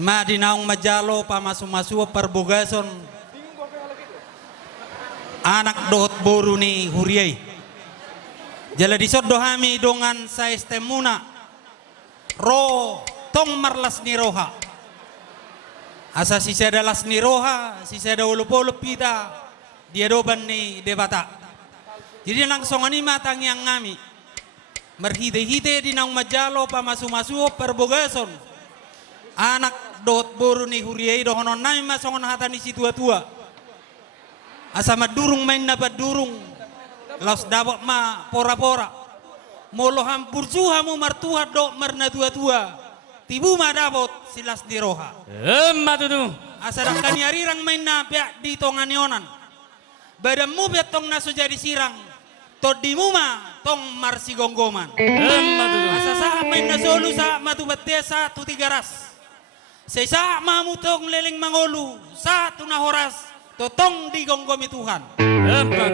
Ma dinaong majalo pamasu-masu perbogason anak dohot boru ni huriai. Jala disod dohami dongan sa estemuna ro tong marlas ni roha. Asa si seda las ni roha, si seda ulup-ulup pita dia doban ni debata. Jadi langsung ani matang yang ngami. Merhite-hite dinaong majalo pamasu-masu perbogason anak dot boru ni huriai dohonon nami masongon hatani si tua-tua asa madurung main dapat durung laos dapat ma pora-pora molo hampur hamu martuha dok merna tua-tua tibu ma dapat silas di roha Matudu. asa dakani arirang main na pia di tonganionan badamu pia tong naso jadi sirang todimu ma tong marsi gonggoman Matudu. asa saat main na solu saat matu batesa tu tiga ras Sesa mamutong leleng mangolu satu na horas totong di gonggomi Tuhan.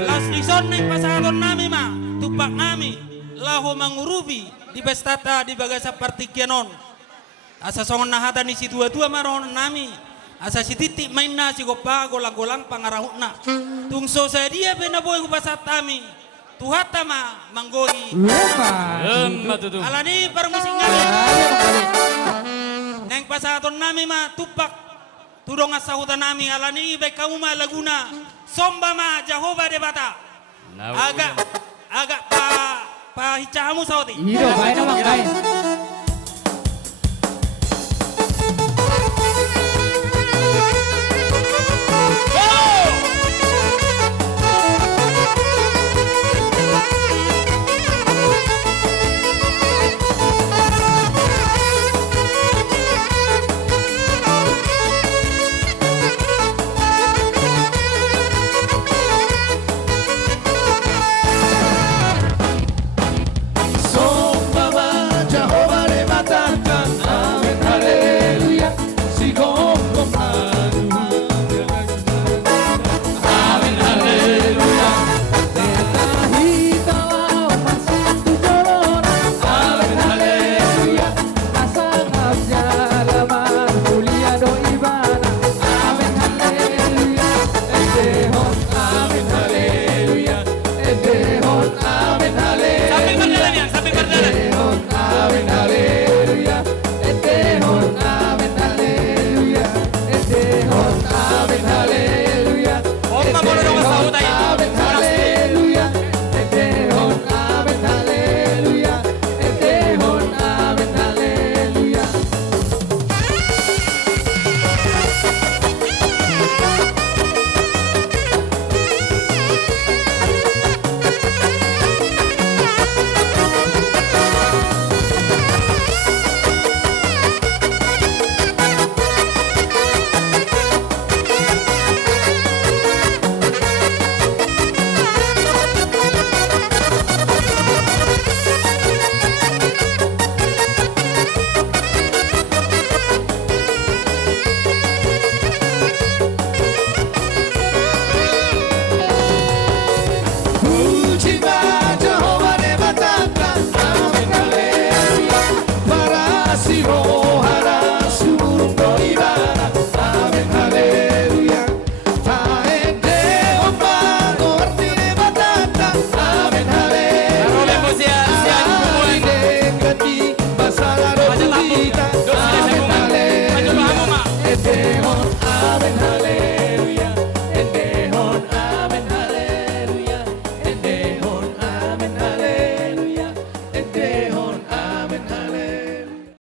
Las lison neng pasaton nami ma tupak nami laho mangurubi di pestata di bagasa partikianon. Asa songon nahata ni si tua-tua maron nami. Asa si titik main na si gopa golang-golang pangarahuna. Tungso saya dia bena boy kupasat kami. Tuhata ma manggohi. Matudu. Alani permusik ngali. Neng pasaton nami ma tupak tudong asahutan nami alani baik kamu ma laguna somba ma Jehovah debata agak pa hicamu sauti Iya, baik nama baik.